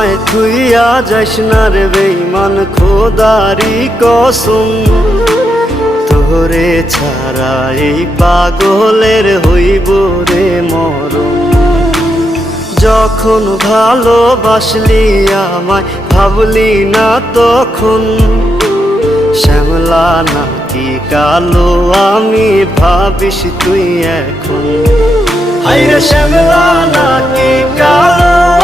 আমায় থুইয়া যাস না রে বেঈমান, খোদারি কসম। তোরে ছাড়া এই পাগলের হইব রে মরণ। যখন ভালোবাসলি আমায় ভাবলি না তখন, শ্যামলা নাকি কালো আমি ভাবিস তুই এখন। হায়রে শ্যামলা নাকি কালো